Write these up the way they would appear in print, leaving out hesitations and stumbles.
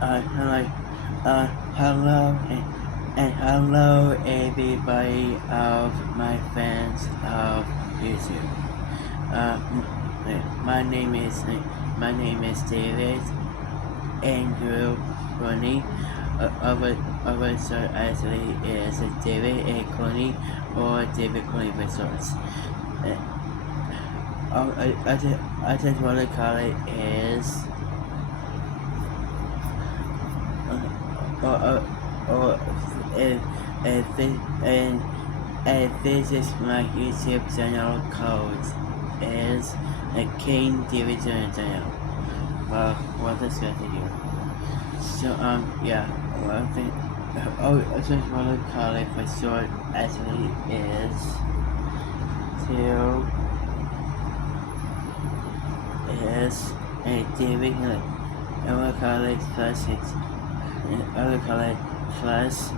Hello, hello, and hello everybody of my fans of YouTube. My name is David Andrew Clooney. Our star actually is David A. Clooney or David Clooney Resorts. I just want to call it is. Or if this is my YouTube channel code is a King David channel. Well, let's get to you. So yeah, well, I think I just want to call it for short. Actually, is a David. I will call it plus it. I will call it plus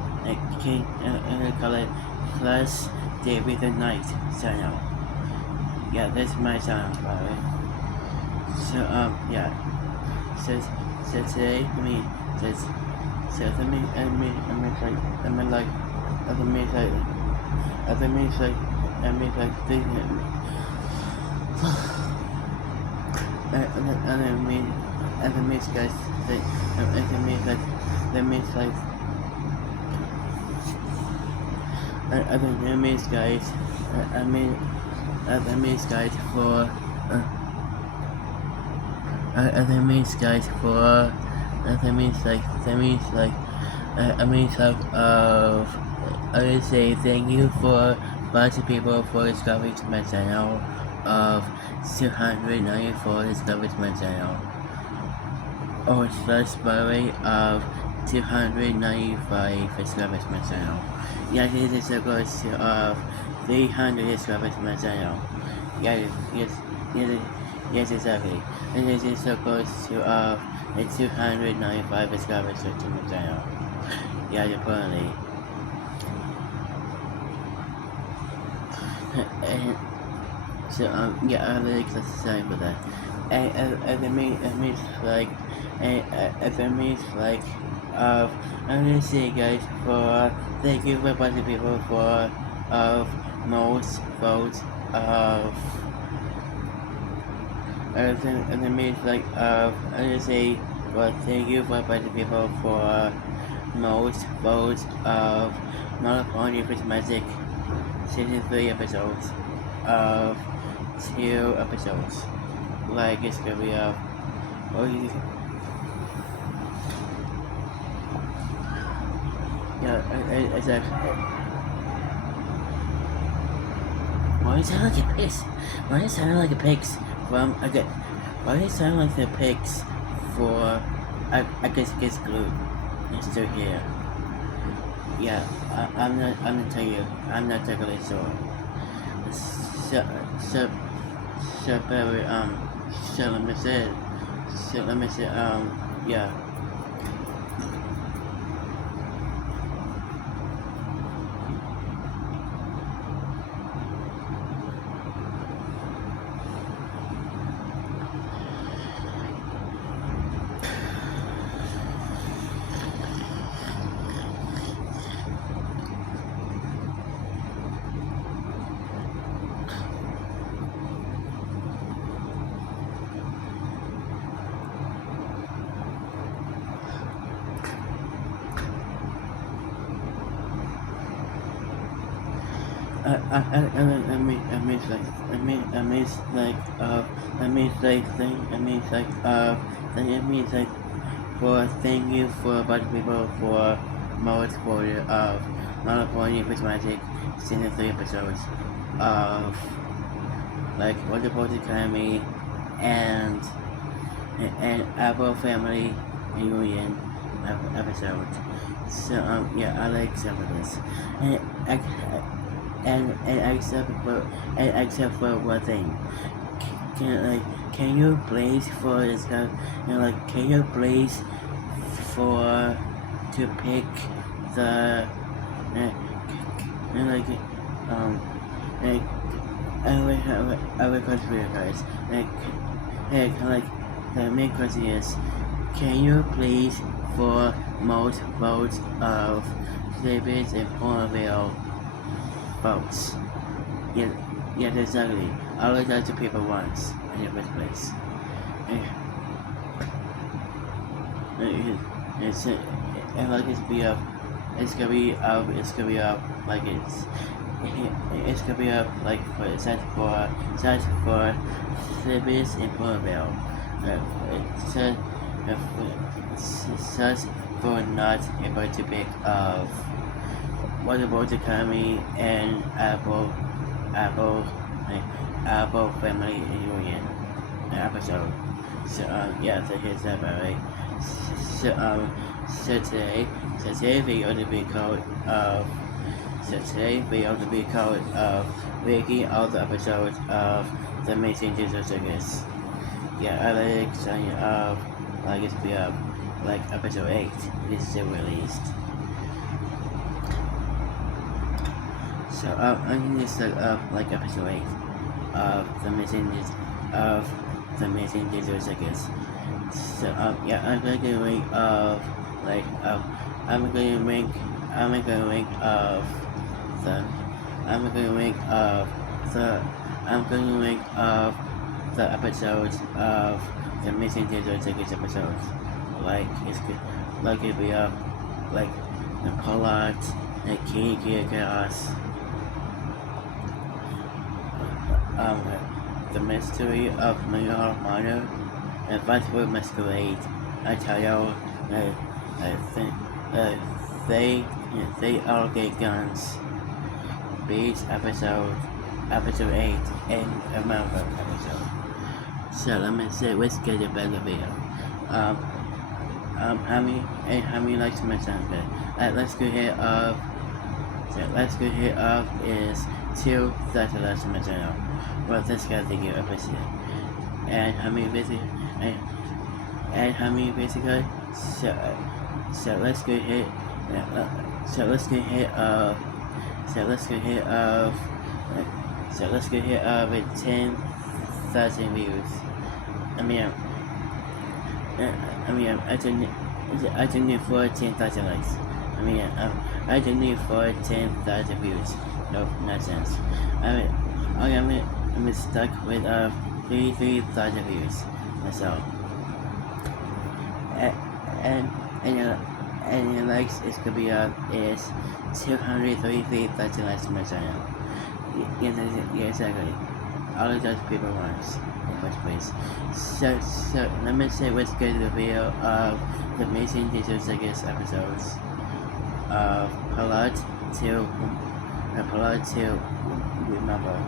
King. I will call it plus David the Knight channel. Yeah, that's my channel, by the way. So yeah. So today, let me I would say thank you for bunch of people for discovering my channel of 294 discovered my channel. Or slash by the way of 295 discovered my channel. Yes, it is a close to of 300 discovered my channel. Yes, exactly. And this is so close to 295 discovered to my channel. Yeah, apparently. And so yeah, I'm really excited to say for that. And it means like, I'm gonna say guys for thank you for a bunch of people for most votes of. And it means like I'm gonna say well thank you for a bunch of people for most votes of Monopoly with Magic season 3 episodes of 2 episodes. Like it's gonna be yeah, exactly. Why do you sound like a pigs? Why do you sound like a pigs from why do you sound like the pigs for I guess gets glued. It's still here. Yeah, I'm gonna tell you, I'm not totally sure. So very so let me say yeah. For thank you for a bunch of people for most voted of Monopoly with Magic season 3 episodes of like Wonderful Academy and Apple Family Reunion episode. So yeah, I like some of this. And except for one thing. Can you please for this guy, can you please for to pick the I would question for you guys. The main question is can you please for most votes of Circus and Pornville votes? Yes, exactly. All of those people once in the first place. And like it's gonna be up, like it's gonna be up like for set for Circus and Pornville. Such for not able to pick of what about the economy and Apple family reunion episode. So yeah, so here's that by the way. So today we ought to be called making all the episodes of the Amazing Digital Circus. Yeah, I like saying like it's be up like episode 8. This is released. So I'm gonna set up like episode 8 of the Amazing Digital Circus. So yeah, I'm gonna make like I'm gonna make the episodes of the Missing Digital Circus episodes. Like it's good, like it be up like the Pollock, the Carieer chaos, the mystery of Mayor Minor, and Viceroy Masquerade. I tell y'all, they all get guns. Beach episode 8, and another episode. So let me say, let's get a better video. How many likes my sound good? Let's go here of is 2,000 likes on my channel. Well, this guy's the good episode. And how many basically? So let's go here. So let's go here with 10,000 views. I don't need for 10,000 likes. I don't need for 10,000 views. No, nonsense. I'm stuck with 3,000 views. That's all. And your likes is gonna be is 233,000 likes on my channel. Yeah, exactly. All of those people once in first place. So let me say let's go to the video of the Amazing Digital Circus episodes of Pilot to remember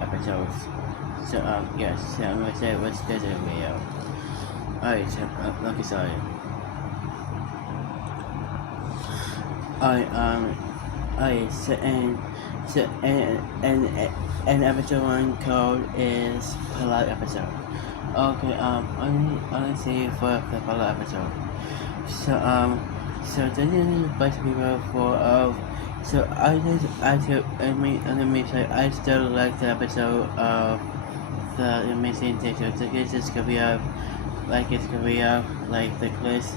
episodes. So yes, so I'm gonna say let's go to the video. Alright, so okay, sorry. And episode 1 code is pilot episode. Okay, only see for the pilot episode. So this is the best people for so I still like the episode of the Amazing Digital Circus. It's gonna be like the quiz.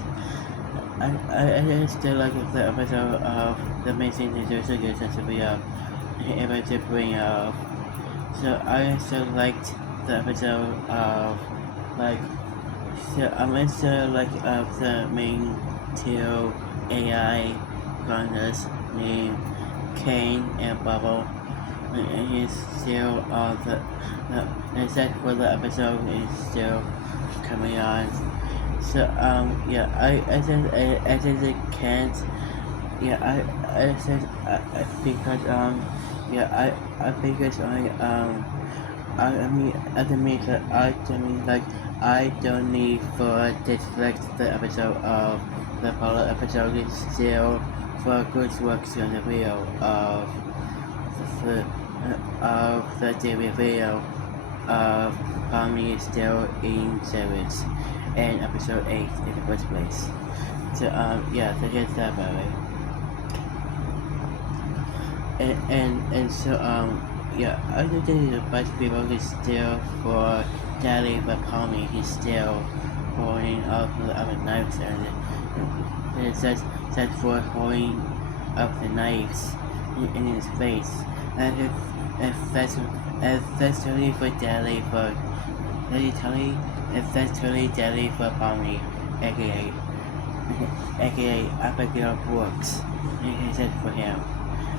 I still like the episode of the Amazing Digital Circus to be able to bring up. So I still liked the episode of I'm still like the main two AI runners named Kane and Bubble, and he's still the except for the episode is still coming on. So yeah, I said I can't. Yeah, I said because yeah, I because I don't need for deflect the episode of the pilot episode is still for good works on the video of the TV video of Tommy is still in series and episode 8 in the first place. So yeah, so here's that by the way. And so yeah, I think there's a bunch of people who still for Daddy but Tommy he's still holding up the other knives, and it says for holding up the knives in his face, and especially for deadly for especially deadly for Palmy, aka Abigail Brooks. He said for him,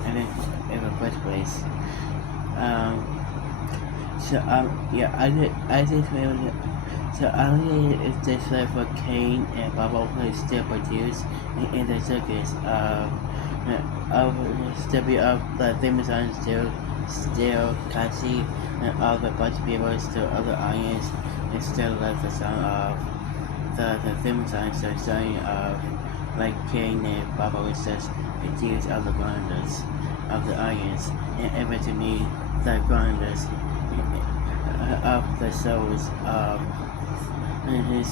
and in the first place. Yeah, I just really, so I think it's just like for Kane and Bubble who still produced in the circus. Still be up the famous on still catchy, and all the bunch of people still other audience and still love the song of the famous song of like Kane and Bubble is just produce of the grinders of the audience, and ever to me the grinders of the souls of, and he's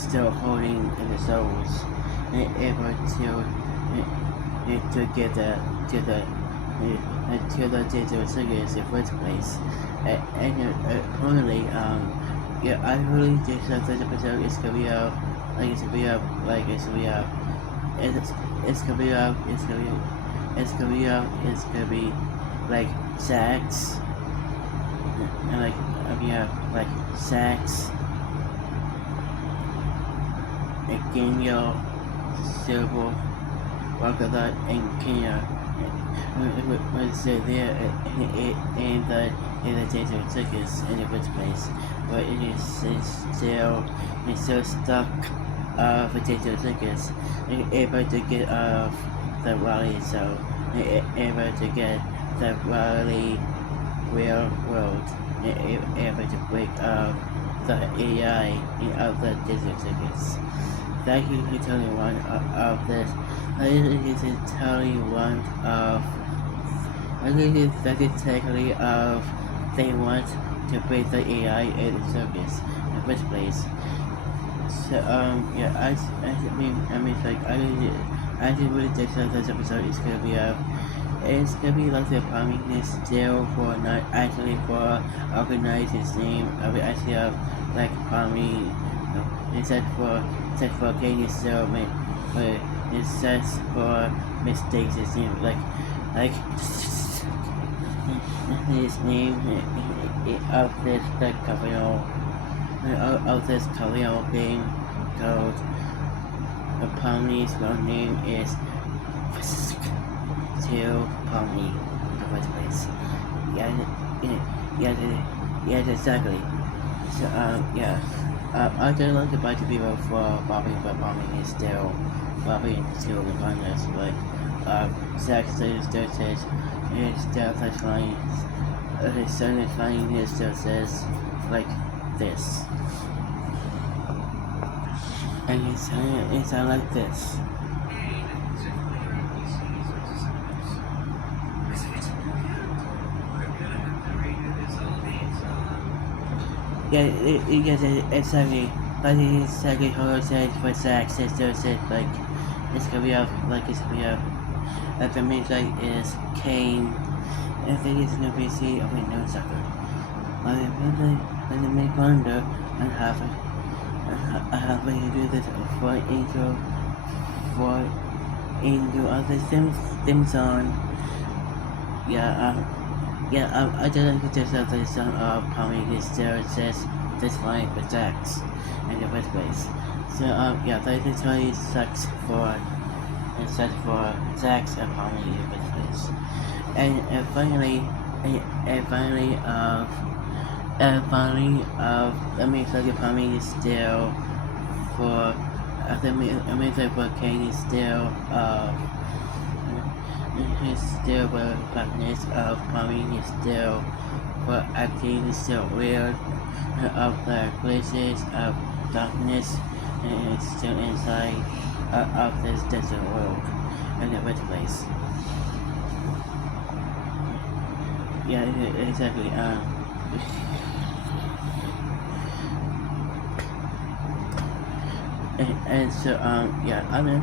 still holding the souls and able to get to the digital circus in the first place. Currently, yeah, I really just thought this episode is gonna be up, like it's gonna be up, like it's gonna be up, it's gonna be up, it's gonna be like sex, and like like sex, and Daniel Silver, Rockabot, and Kenya was there in the digital circus in the first place, but it's still stuck the digital circus, able to get off the rally, so able to get the rally real world, able to break up the AI of the digital circuits. Thank you for telling one of this. I think it's entirely one of. I think it's technically of they want to break the AI in the circus in the first place. So yeah, I mean like I just really think that this episode is gonna be it's gonna be like the promise still for not actually for organizing his name. I mean actually like probably instead for getting still but it says for mistakes his name like his name of this of this Carieer being called the Palmy's real name is Till Palmy in the first place. Yeah, exactly. So yeah. I don't like a bunch of people for bobbing, but bombing is still bobbing to the runners. Like Zack still says it's still flying. His son is flying. He still says like this, and it's like this. Yeah, exactly. But it's exactly how it said for Zack. It still said like it's gonna be up, like it's gonna be up. The main like is Kane. I think it's gonna be see. Oh wait, no, it's not good. Let me make wonder and have to do this for Angel of the Sims on. Yeah, I didn't get this of the song of Palmy still says this line for Zax in the first place. So yeah, that literally sucks for Zax and Palmy in the first place. And finally let me tell you Palmy is still for let me say for Kane is still is still the blackness of Palmy is still but acting is still weird of the places of darkness and it's still inside of this desert world in the first place. Yeah, exactly. And so yeah, I'm a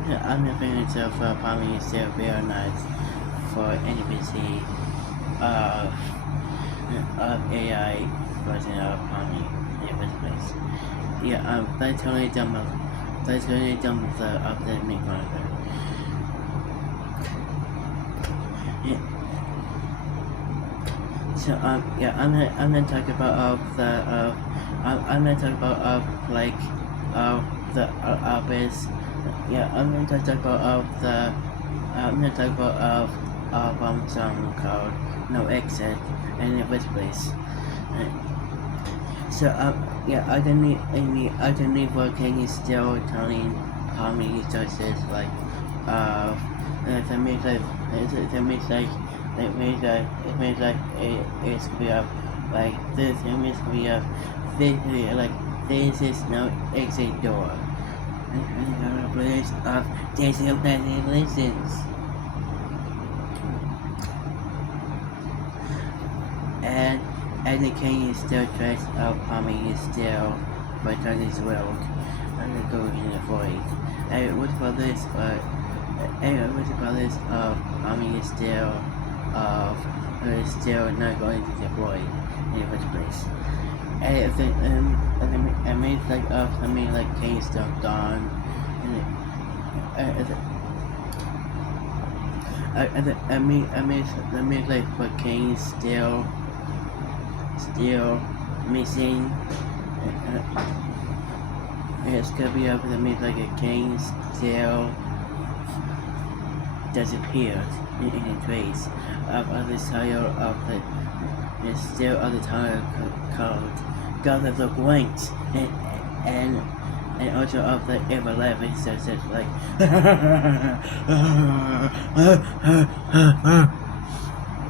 fan of Palmy is still very nice for NPC of AI version of Palmy in the first place. they totally dumb of the main character. Yeah. So I'm gonna talk about I'm gonna talk about like the base. I'm gonna talk about the I'm gonna talk about song called No Exit in the first place. So I don't need working is still telling how many sources like it means like it's gonna be up like this. It means gonna be up this is no exit door. And the place of congratulations. And the king is still dressed up, Pommy is still but on his world and the goes in the void. And what about this Pommy is still not going to the void in the first place. And I mean like king is still gone I mean like what king is still missing. It's gonna be up to me like a king still disappeared in the trace of the title of the it's still on the title called God of the Blanks and also of the everlasting so it's like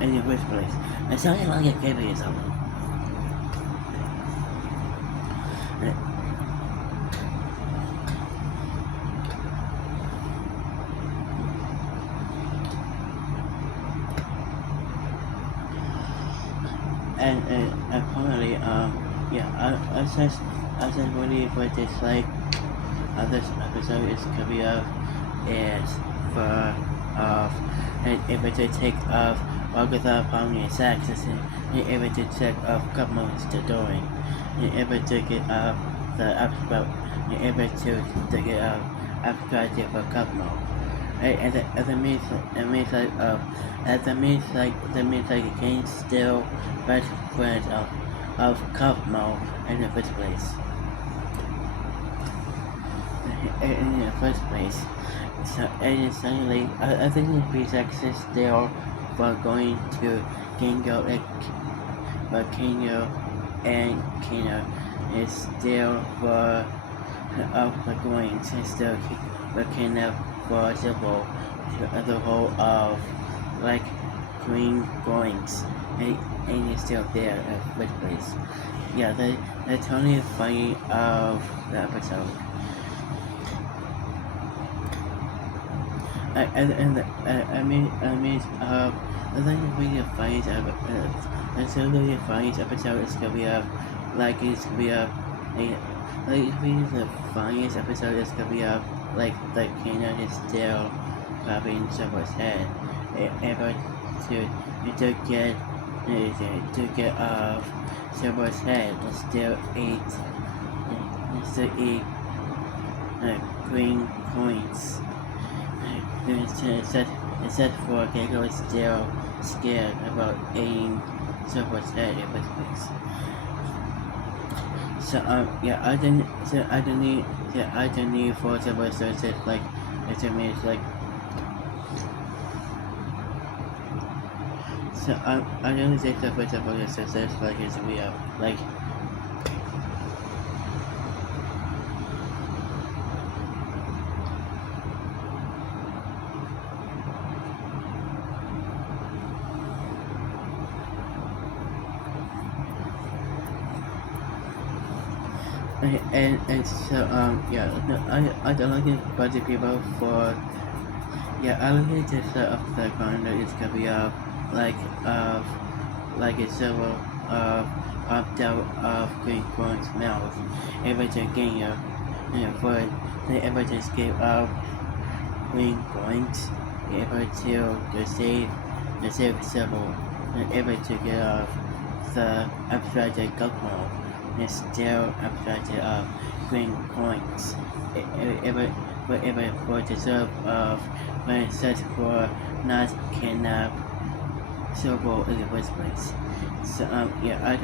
in the first place. It sounded like a baby or something. And apparently I just really for this like this episode is gonna be is for and able to take off Agatha Pommy and Sax and able to check off couple to doing and able to get off the about and able to get off after for a couple and the means like a king still best friend of Cosmo in the first place. In the first place. So and suddenly I think the B-Sex still for going to Kingo but Kingo and Kino is still for going to still looking up for the whole of like green goings and it's still there at the first place. Yeah, the Tony is funny of the episode. I think really funny it's a really funny episode is gonna be like it's gonna be like it's really the funniest episode is gonna be like the Kano is still grabbing someone's head able to get off someone's head and still eat green coins. Except for Gecko is still scared about eating someone's head in first place. So I don't need for someone so it's like it's like so I don't think that for someone so it's like it's real like and so I don't like it but the people for I like it just of the corner it's gonna be like a several popped out of green corn's mouth able to gain for they ever just gave up green coins able to save several and able to get off the abstracted Gokmo is still abstracted of bring points. Ever for deserve of when search for not kidnap Silver in the first place. So yeah, I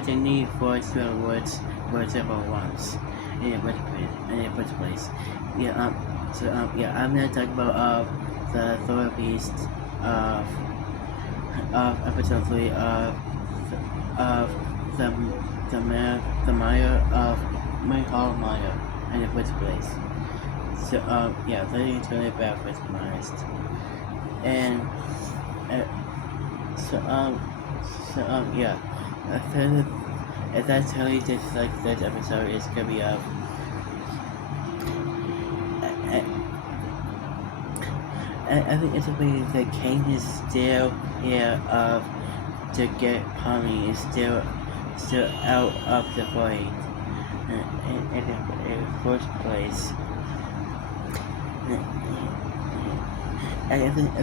don't need for sure words several ones in the first place. Yeah yeah, I'm gonna talk about the authorities of episode 3 of the the mayor of Mayhall Maya in the first place. So yeah, that is really bad for honest. And uh, so yeah, I feel if that's really just like this episode is gonna be I think it's really the king is still here to get Pommy is still out of the void in the first place. I think I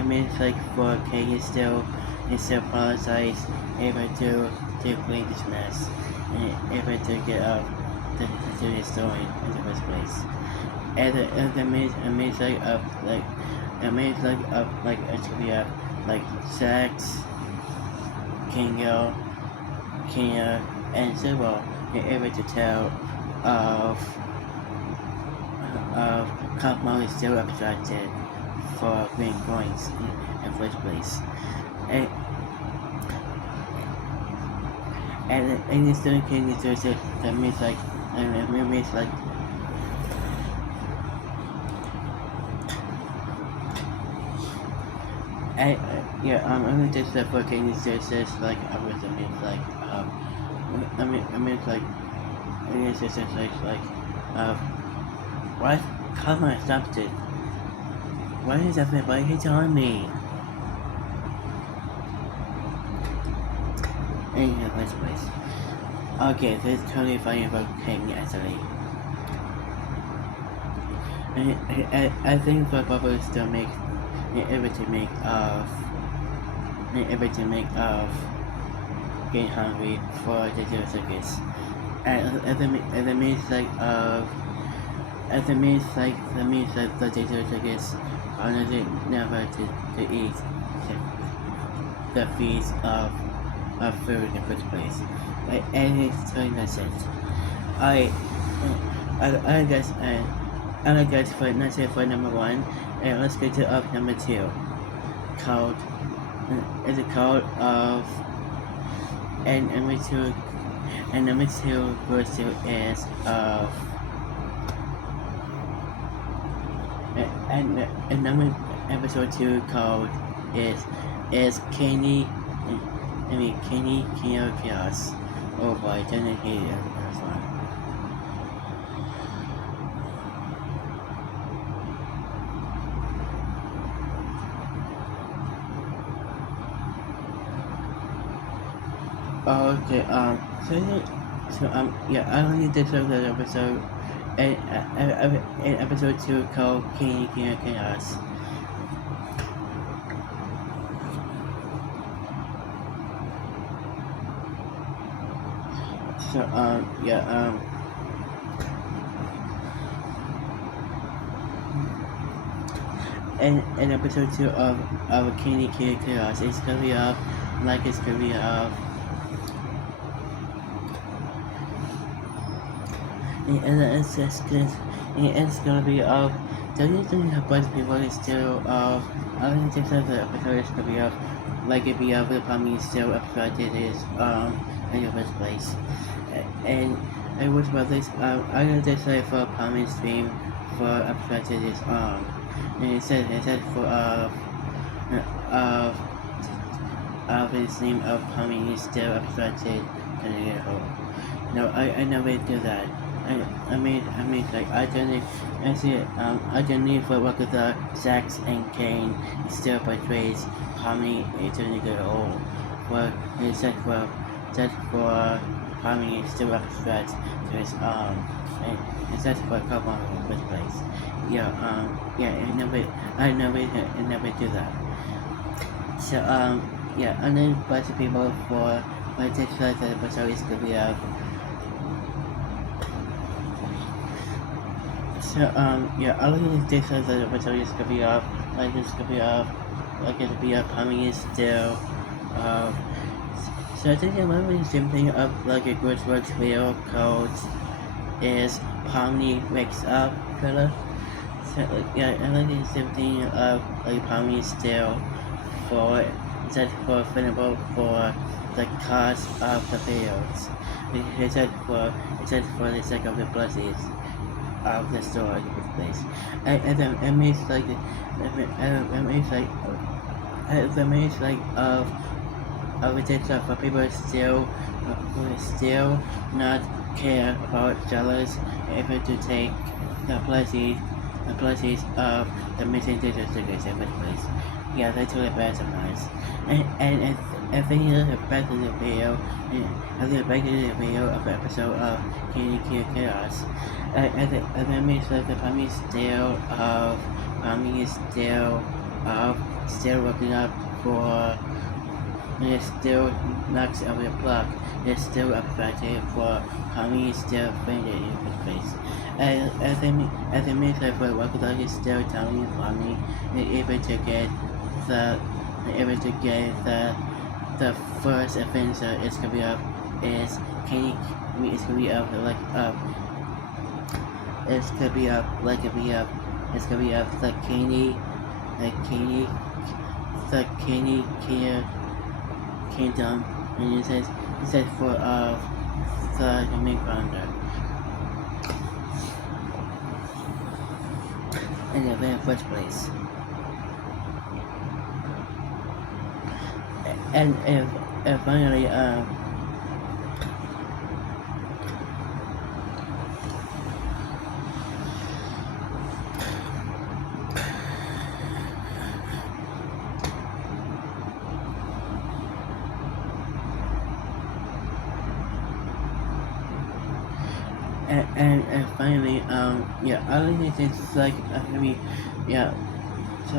mean it's like for King is still apologize able to clean this mess and able to get up to his story in the first place. And the main like like it should be like Sax, Carieer, and Silver are able to tell of Kaufman is still abstracted for green points in first place. And and it's still king is also that means like yeah, I'm gonna just for king is just like I was like like it's just like why come I stopped it? Why is everybody hit on me? In the first place. Okay, this is totally funny about King actually. And I think for Bubble still make everything make getting hungry for the circus. And the means like the means like the digital circus honestly never to eat the feast of food in the first place. And it's totally nonsense. I guess for not say for number one, and let's get to up number two. Called is it called of and number two verse two is of and number episode two called is Kenny Chaos. Oh boy, I didn't hate it first one. Okay, yeah, I only did that episode, and episode 2 called Kenny Chaos. So, yeah, and episode 2 of Kenny Chaos is gonna be it's gonna be and it's gonna be don't you think a bunch of people is still I don't think that the episode is gonna be like it be the problem is still abstracted is in the first place. And what about this I'm gonna just say for Palmy stream for abstracted is and it said for his name of Palmy is still abstracted and no I never do that. I mean, like I don't need for work with the Sax and Kane still portrays Tommy is really good old. But it's just for Tommy is still abstract to his and it's just for a couple of the first place. Yeah, I never do that. So yeah, and then bunch of people for my text like the episode is gonna be yeah, I look at this as a episode is gonna be up, like it's gonna be up, like it'll be up, Pomni is still, uh, so I think the one same thing of like a good works video called is Pomni wakes up trailer. So yeah, I like the same thing of like Pomni is still for set for available for the cost of the videos. It said for the sake of the blessings of the story in this place. And then it makes like it makes like of it takes for people still who still not care about jealous able to take the blessings of the missing digital stickers in this place. Yeah, that's really bad sometimes. And I think it's back to the video. I think back to the video of the episode of Carieer Chaos. And that means that the Pomni is still working up for. And it's still knocks out the block. It's still affected for Pomni is still fainted in this place. And the means that for Wakadog is still telling Pomni and able to get the first adventure is gonna be up is Kenny it's gonna be up like it's gonna be up like it's gonna be up the Kenny Kingdom and it says for the main founder in the very first place. And finally, and finally, yeah, I don't think it's like, I mean, yeah, so,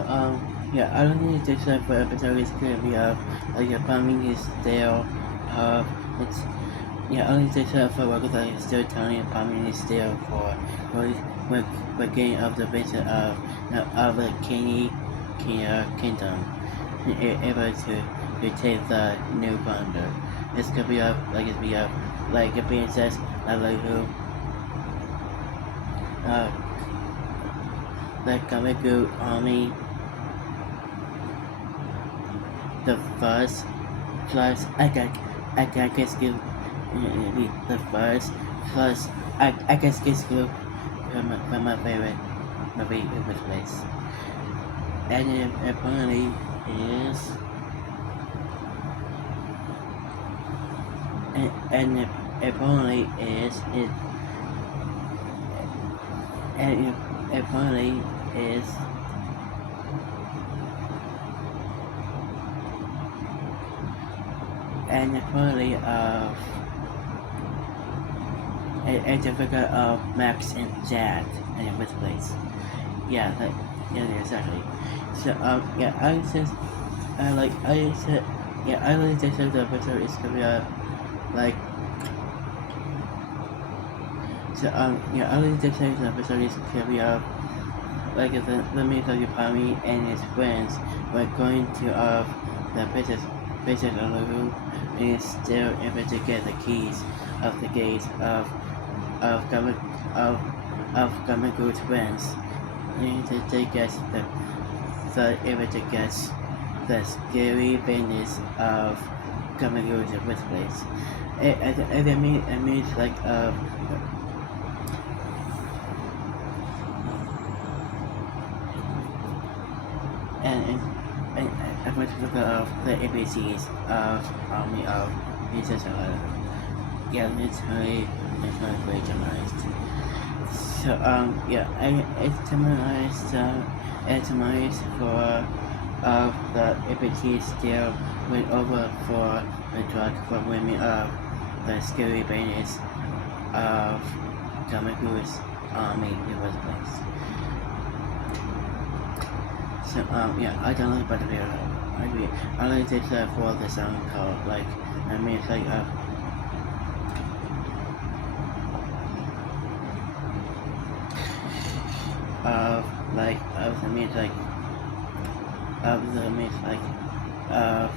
yeah, I don't think it's like for episode is gonna be like a Pomni is still, it's, yeah, I don't think it's for work is still telling Pomni is still for getting of the vision of the kingdom, able to take the new founder. It's gonna be up, like it's be up, like a princess, like who, the Kamiku army. The first plus I can give the first plus I can skip from my favorite place. And it apparently is and it apparently is it and it apparently is and apparently a difficult of Max and Jack in this place. Yeah, that, yeah, exactly. So yeah, I just yeah, I really think that the episode is gonna be like so yeah, I really think that the episode is gonna be like the main character Pomni and his friends were going to the business on the roof and is still able to get the keys of the gates of Kamigo's friends. And they get the able to get the scary business of Kamigo's place. And it means like and I much look of the ABCs of Army of Jesus yeah, it's very generalized. So yeah, it's summarized for the ABCs still went over for the drug for women of the scary business of Kamigo's army in the first place. So yeah, I don't like about the video. I like this for the sound called like I mean it's like like of the means like uh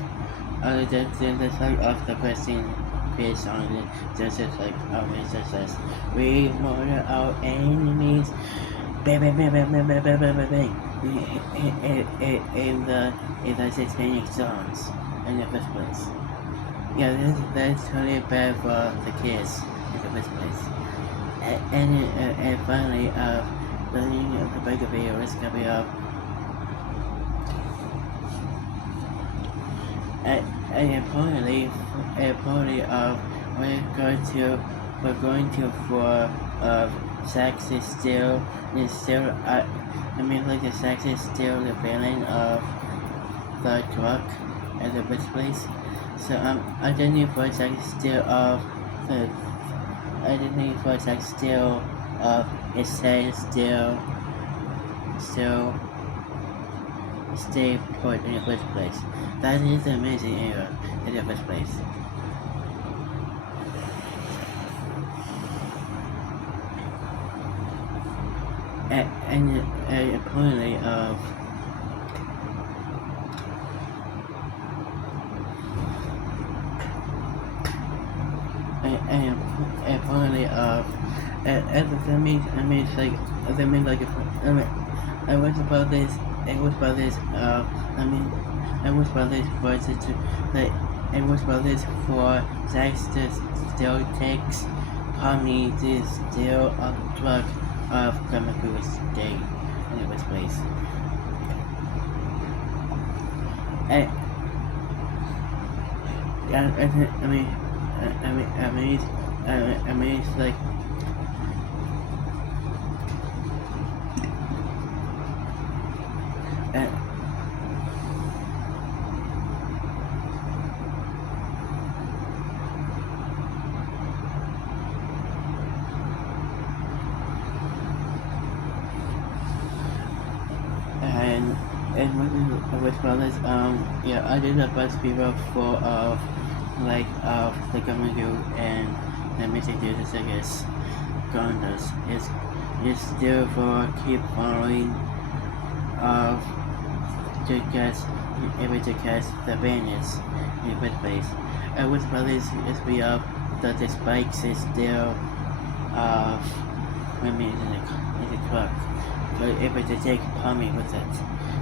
other than the like of the question based on it just like it just says we murder our enemies bang bang bang bang bang bang bang bang bang bang in the satanic songs in the first place. Yeah, that's totally bad for the kids in the first place. And finally, learning the bigger video is gonna be and importantly, we're going to for sex is still I mean like the sex is still the villain of the drug at the first place. So I don't need for sex still of the I don't need for sex still of it says still stay put in the first place. That is the amazing era in the first place. And importantly and finally I mean like I was about this I was about this for like it was about this for sex that still takes Pomni to still a drug of Kamaku's day in the first place. And I mean it's like and with brothers yeah I did a bus people full of like of the government and the missing to the circus gondas is still for keep following of to catch able to catch the bandits in the first place. And with brothers is we up that the spikes is still women in the truck. So able to take Pommy with it.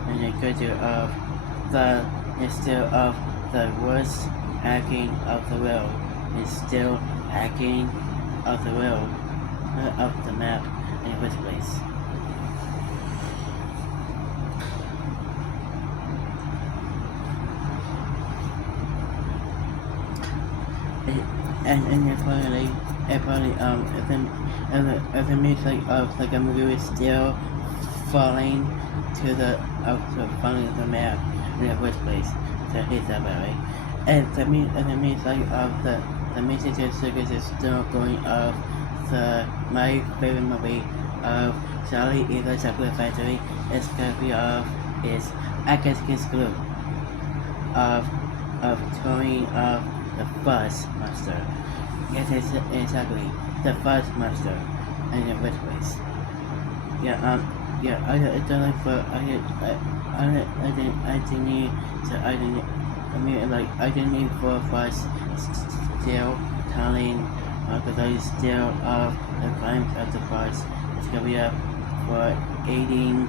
And they go to the instead of the worst hacking of the world is still hacking of the world of the map in the first place. And finally the music of the movie is still falling to the falling the map in the first place. So he's that way. And the music of the music to Circus is still going off my favorite movie of Charlie in the Chocolate Factory is gonna be is I Guess Kiss Glue of touring of the Fuzz Master. Yes, exactly. The Fuzz Master in the first place. Yeah, yeah, I don't like for I didn't need for Fuzz still telling because I still the crimes of the Fuzz. It's gonna be up for 80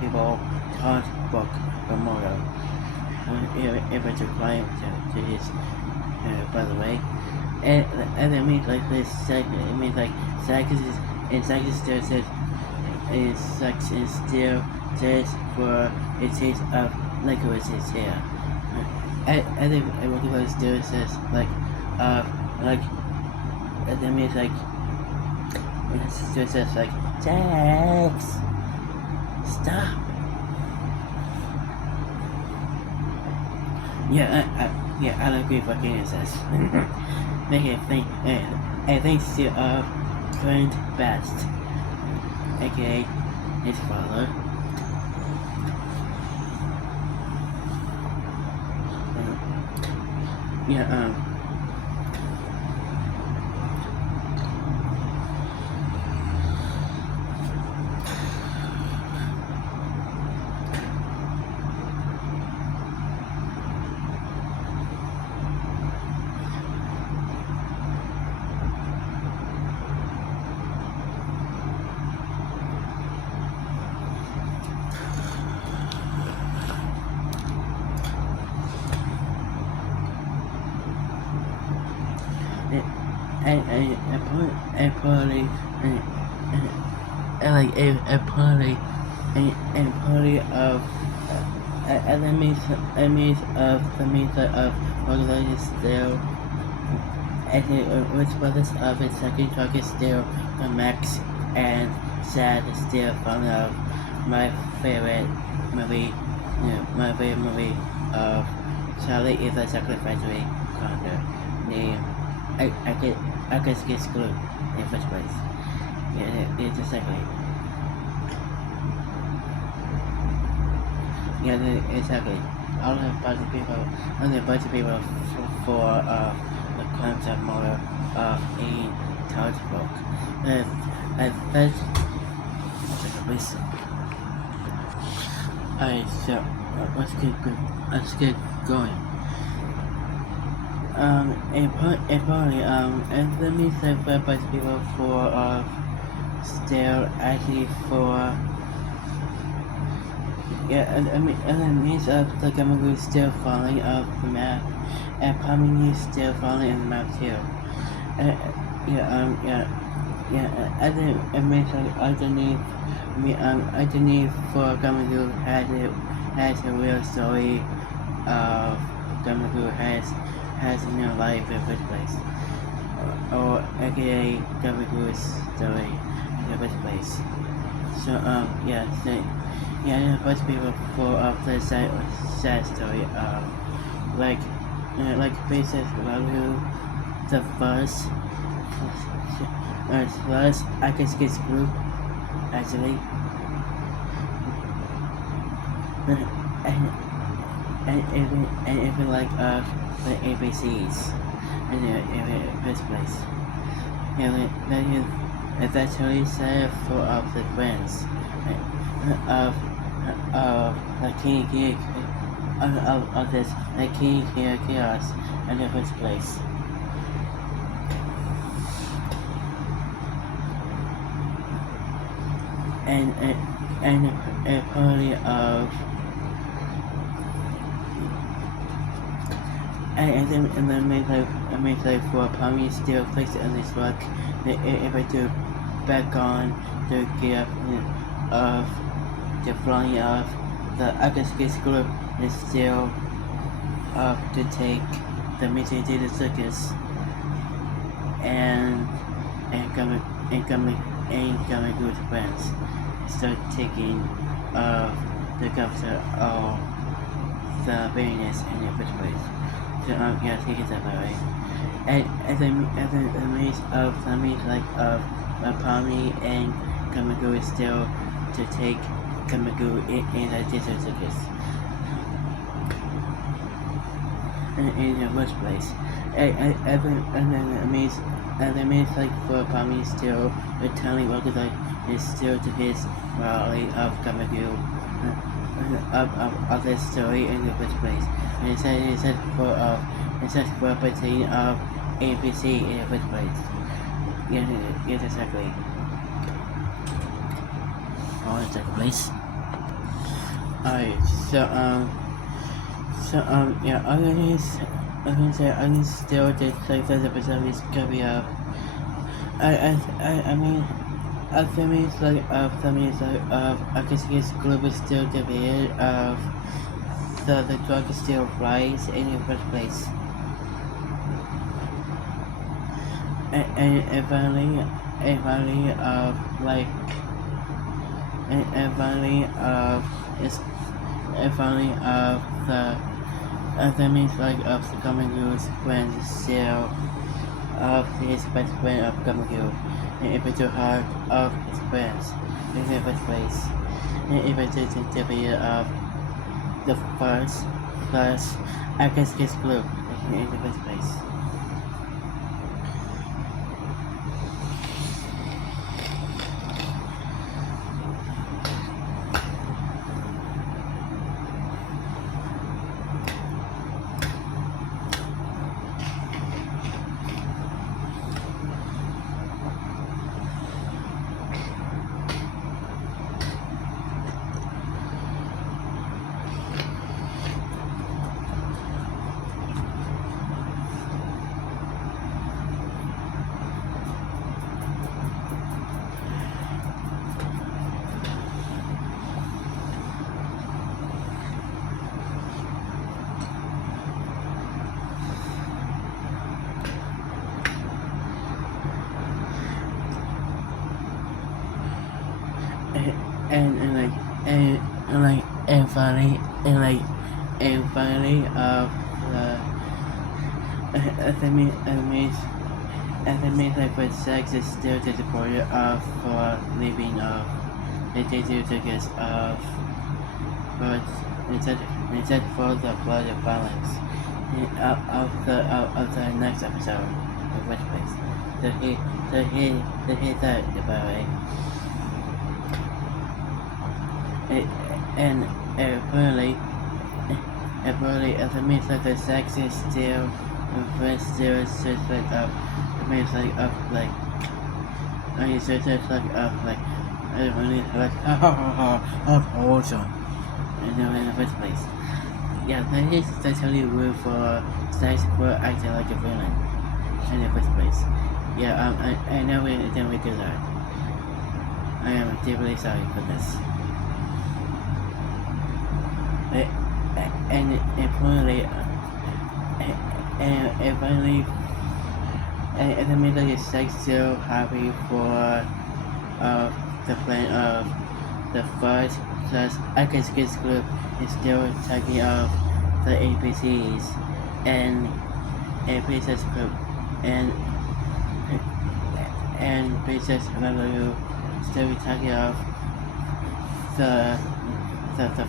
people taught book memorial. Able to climb to his by the way. And it means like this segment, it means like Circus still says sex is still says for it taste of licorice is here. And then what still says like and that means like it still says like sex stop. Yeah, I don't agree with what Gideon says. Make it think, I think still current best, aka his father. a party, like a party, a party of enemies of the meter of organized still, and which brothers of its second truck is still the Max and Sad is still one of my favorite movie, of Charlie is a sacrificatory character named I guess get screwed in the first place. Yeah, it's exactly. Yeah, exactly. All a bunch of people for the concept model of a touch book. And that's please. Alright, so let's get going. And let me say for a bunch of people for still actually for. Yeah, and it means the Gamagu is still falling off the map, and Pomini is still falling in the map too. And it means underneath for Gamagu has a real story of Gamagu has no life in the first place, or aka Gamagu's story in the first place. So yeah, most people for the sad story like Princess Lalu, the first I guess gets group actually, and even like the ABCs in the first place. Yeah, that is eventually sad for the friends of the King of this the King chaos in the first place. And a party of and then make like for Pommy still placed on this rock if I do back on the gear of the flying of the Agascus group is still up to take the meeting to the circus and coming good friends start taking the governor of the Venus in the first place. So yeah, take it that way. And the means of Palmy and Kamagu is still to take Kamagu in the desert circus. In the first place. And the means like for Palmy still returning organized is still to his rally of Kamagu of this story in the first place. And it said for a pertain of APC in the first place. Yes, exactly. Oh, in the second place. Alright, yeah, I can still just like that episode is gonna be up. I mean, I guess it's global still divided of the drug is still rise in the first place. And finally of like and finally of the means like of the Kamagu's friends still of his best friend of Kamagu and if to heart of his friends in the first place and if it is the video of the first I guess his group in the first place. and like and like and finally the enemies like with sex is still the supporter of for living of the Circus of but instead for the blood of balance of the next episode of which place. So he thought about it. And apparently it means that the sex is still suspect of it means like I mean suspect like I really like awesome in the first place. Yeah, that is totally rude for sex for acting like a villain in the first place. Yeah, I know we didn't we do that. I am deeply sorry for this. And importantly, and finally, and the middle is like so happy for the plan of the first plus Circus group is still talking of the APCs and Princess group and Princess Lulu still talking of the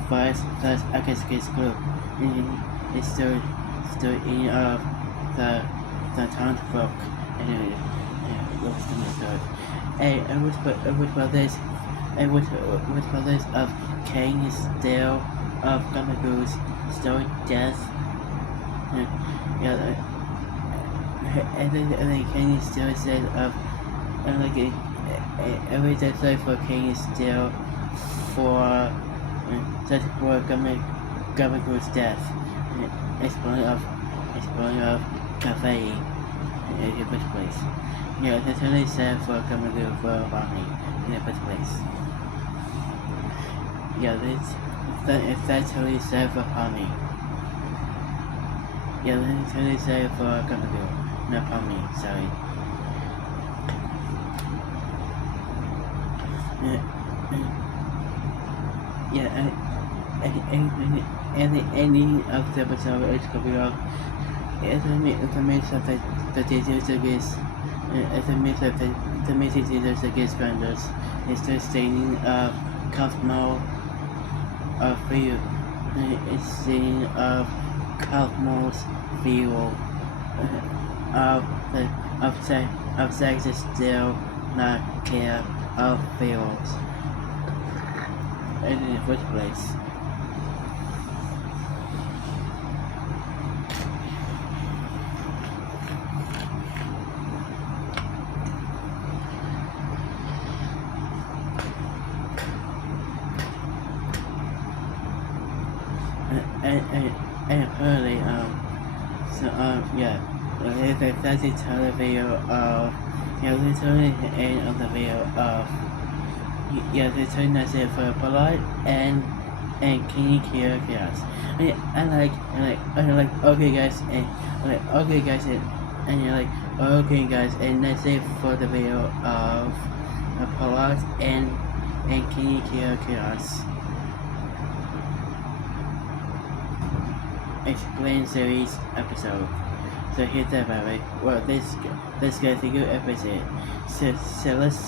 first plus Circus group is still in of the townsfolk and what's the method and which brothers of Cain is still of Gamago's still death yeah and then Cain is still said of and like every death for Cain is still for just for Gamago's death exploring of cafe in the first place. Yeah, that's really sad for Gamago for farming in the first place. Yeah, that's really sad for farming. Yeah, that's really sad for Gamago, not farming, sorry. Yeah, and the ending of the episode is coming up. It's a mix of the Circus, it's a mix of the Circus Granders. It's the staining of Cosmo of View. It's staining of Cosmo's View of sex is still not care of feels. In the first place. And apparently that's the entire video of literally the end of the video of literally that's it for Polite and Carieer chaos. And like okay guys and like okay guys and you're like okay guys and that's it for the video of Polite and Carieer chaos. Explained series episode. So here's that baby. Well, let's go to your episode. Let's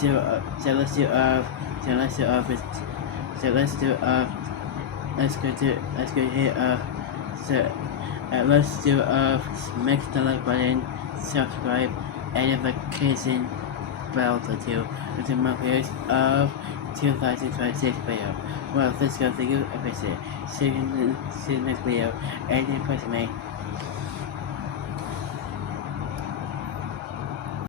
do smack the like button, subscribe, and notification bell to my videos of 2026 video. Well, let's go to your episode. See you in the next video, and then press me.